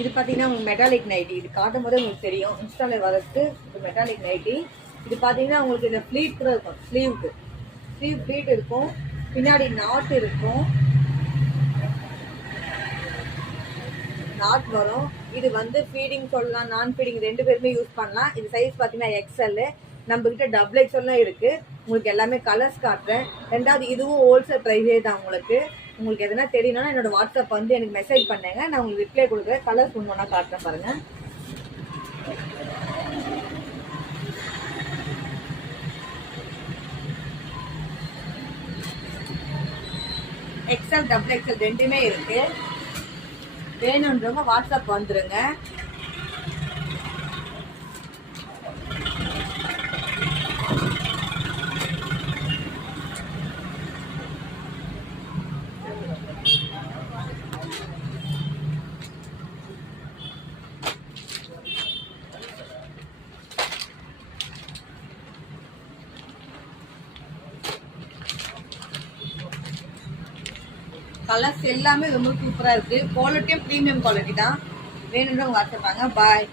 இது பார்த்தீங்கன்னா உங்களுக்கு மெட்டாலிக் நைட்டி. இது காட்டும் போது உங்களுக்கு தெரியும் இன்ஸ்டாவில் வரது. இது மெட்டாலிக் நைட்டி. இது பார்த்தீங்கன்னா உங்களுக்கு இந்த ஃப்ளீட் கூட இருக்கும். ஸ்லீவ் ஃப்ளீட் இருக்கும். பின்னாடி நாட் இருக்கும். நாட் வரும். இது வந்து ஃபீடிங் சொல்லலாம், நான் ஃபீடிங் 2 பேருமே யூஸ் பண்ணலாம். இது சைஸ் பார்த்தீங்கன்னா XL. நம்மக்கிட்ட டபுள் XLலாம் இருக்குது. உங்களுக்கு எல்லாமே கலர்ஸ் காட்டுறேன். ரெண்டாவது இதுவும் ஹோல்சேல் ப்ரைஸே தான். உங்களுக்கு எதனா தெரியணும்னா என்னோட வாட்ஸ்அப் வந்து எனக்கு மெசேஜ் பண்ணுங்க. நான் உங்களுக்கு ரிப்ளை கொடுக்குறேன். கலர்ஸ் ஒன்றா காட்டுறேன் பாருங்கள். XL டபுள் XL ரெண்டுமே இருக்கு. வேணுன்றவங்க வாட்ஸ்அப் வந்துருங்க. கலர்ஸ் எல்லாமே ரொம்ப சூப்பராக இருக்குது. குவாலிட்டியும் ப்ரீமியம் குவாலிட்டி தான். வேணுன்றவங்க வாட்ஸ்அப் பாய்.